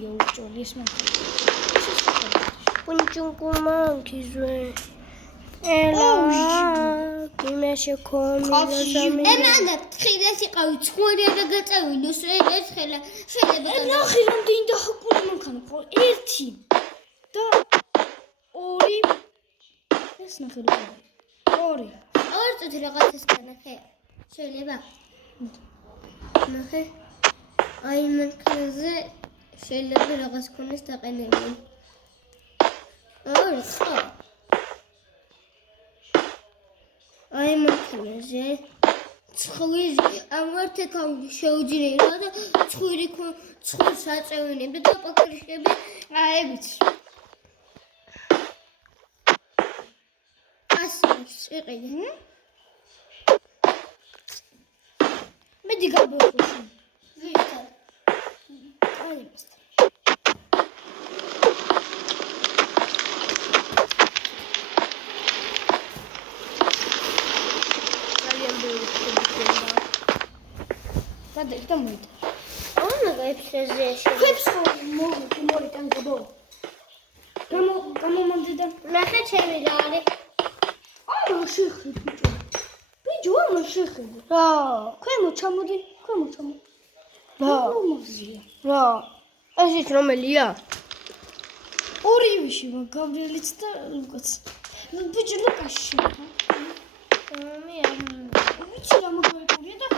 Io uccio l'ismanco. Punchunku monkeys way. Ela, kimeshe komi lazami. Emanda თხილეს იყავი ცხვარი და გაწევინო ეს ხელა შეიძლება ნახე რამდენი დახაკული მანქანა ყო 1 და 2 ეს ნახე 2 ორ წუთი რაღაცას განახე შეიძლება ნახე აი მანქანაზე შეიძლება რაღაც ქონდეს დაყენებული ორი ხო აი მანქანაზე ცხვირი ამართე კაუდი შეუძლირო და ცხვირს აწევინებდა და პაკრიშები აებიც ასეც იყიდე მედი გაბოხში ვიხარ აი და მოიდა. ონა ვებსეზე ხებს მოიტან გბო. გამომანდიდა. ნახე ჩემი გარი. არა შეხედი ბიჭო. ბიჭო არა შეხედი. რა, ქვემო ჩამოდი. რა, მომაზია. რა, ასეთ რომელია? ორივეში ვარ, გაბრიელიც და ლუკაც. ბიჭო ლუკაში. მე ბიჭო გამოგვეკურია და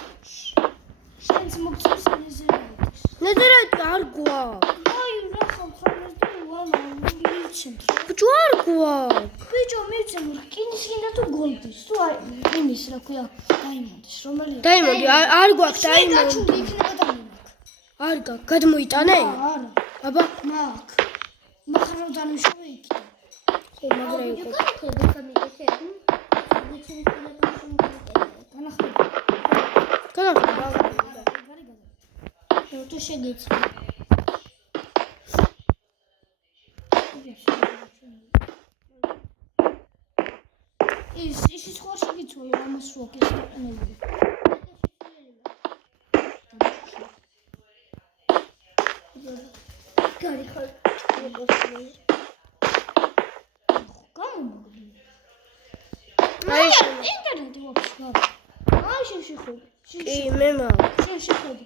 შენს მოგწევს ნეზერაიტს. ნეზერაიტი არ გვაქვს. აი რა ხალხს და ვანა მივიცემ. ბიჭო არ გვაქვს. ბიჭო მივცემ რკინის გინდა თუ გოლდის თუ აი რკინის რა ქვია დაიმონდის რომელია დაიმონდი არ გვაქვს დაიმონდი. იქნება დაიმონდი. არ გაქვს გადმოიტანე? არა. აბა მაგ. მაგრამ დამიშოვე იქ. ხო მაგრა იყო. გაკეთე გამიგეთები. ვიცი განახლა თუ შეგეცი ის სხვა შეგიცვალო ამას რო ეს დაყენებული. გარი ხარ გამომაგდი. აი ინტერნეტი ვაფშე. აი შეხედი. კი მე მაქვს. შეხედი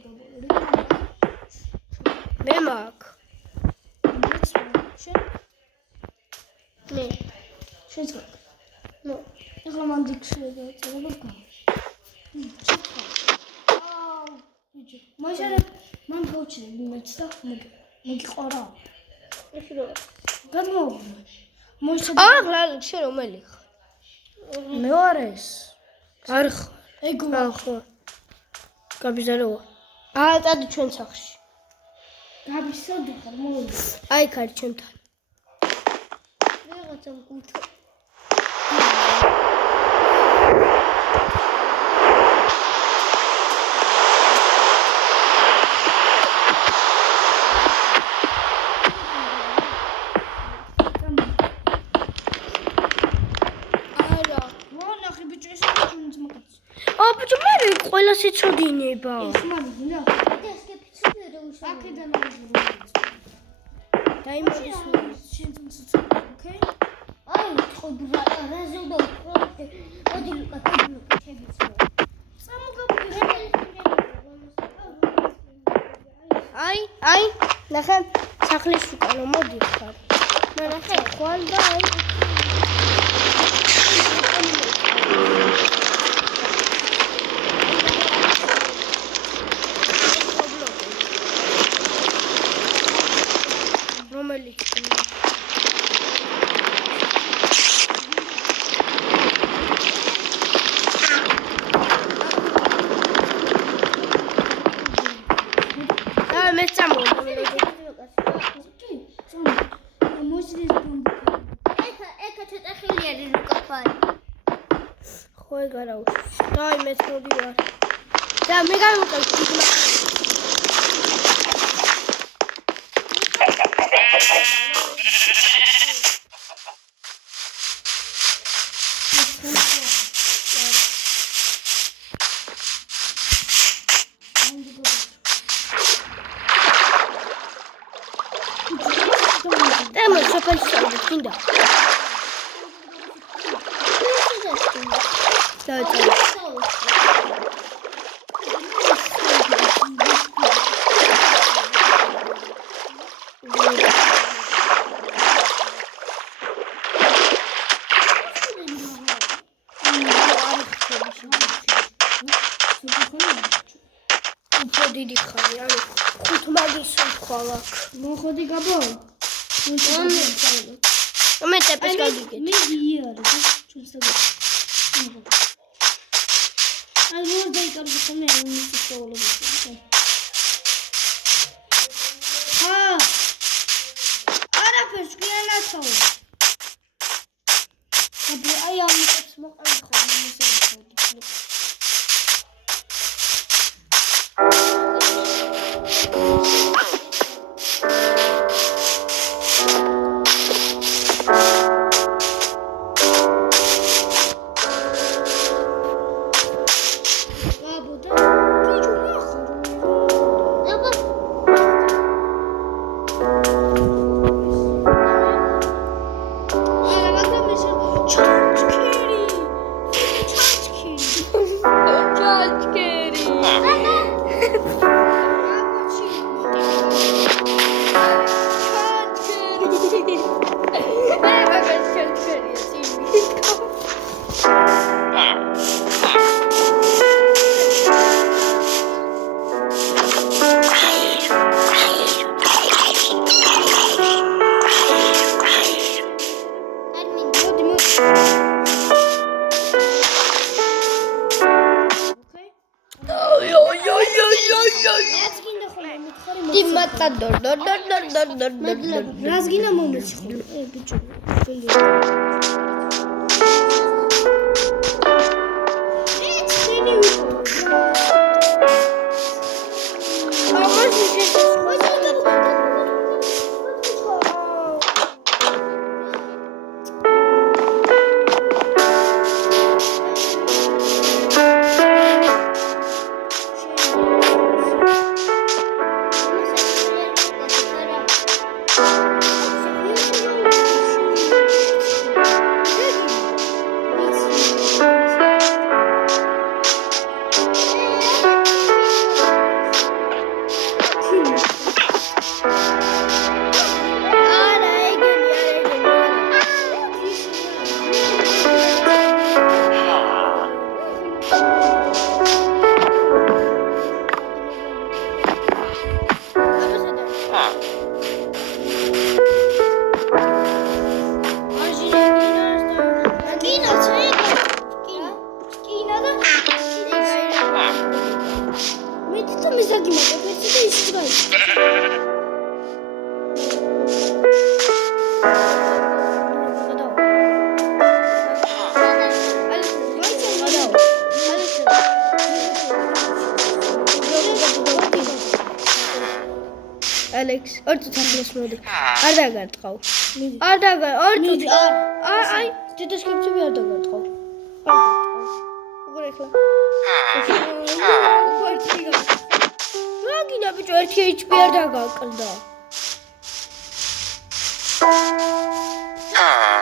მე მაქვს. მე შეძღა. ნუ ეხლა მან დიქსება წერება გა. ბიჭო, მოიშარე მან გავჩერე მეც და მოგიყარა. ეს რო გადმოვიდა. მოიშარე აღლა შე რომელი ხარ? მე ვარ ეს. არ ხარ. ეგო ხო. გაბიზაროა. წადი ჩვენ სახლში. გაბისად ხარ მოვიდა. აი ხარ ჩვენთან. რაღაცა გუთო არა. მონახე ბიჭო ეს ჩვენს მოკაც. ბიჭო მე ყველას ეცოდინება. ეს მაგინა. ეს კეფიცია და უშავ აქედან აღიძრო. დაიმოდის. შენც მოცოცხლე, ოკეი? აი ხობრა რაზე და ოდი ლუკა შეგეცი აი ნახე სახლის უკან მოდი ხარ. მე ნახე ხვალ და აი რომელიც მე წამოვიდა მე მოძლის ბომბი. ეხა ცოტა ხილიერი ლუკა ფარი ხო ეგარაუს დაი მე მოდი ვარ და მე გავიყევ თითმა გინდა სოფელში წავიდეთ, გინდა. დავიწყე. უფრო დიდი ხანი, ანუ 5 მაგის ვთქვა. მოხოდი გაბო? მე ტეპეს გაგიგეთ. მე გიარე და ჩვენს და. აი მოს დაიკარგე ხოლმე იმის სწავლობაზე. ხა. არაფერს კი ანაცაო. გაბო აი ამიტებს მოყავი ხოლმე მოსაუბრებლად. რას გინდა მომეცი ხოლმე? ბიჭო. Alex, ordu taklas modi. Ar dagardqav. Ar dagar, ordu. Ay, didashkapchebi ar dagardqav. Ugur ეხლა. Ragina bicho 1 HP არ დაგაკლდა.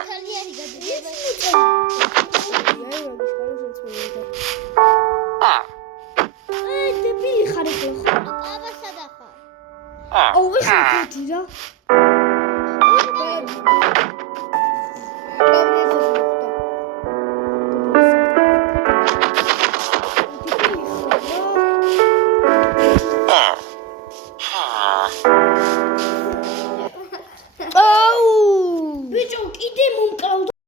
ხალიანი გადადება. აი, დებილი ხარ ეხლა. აბა სადახა. აუ, ეს რა?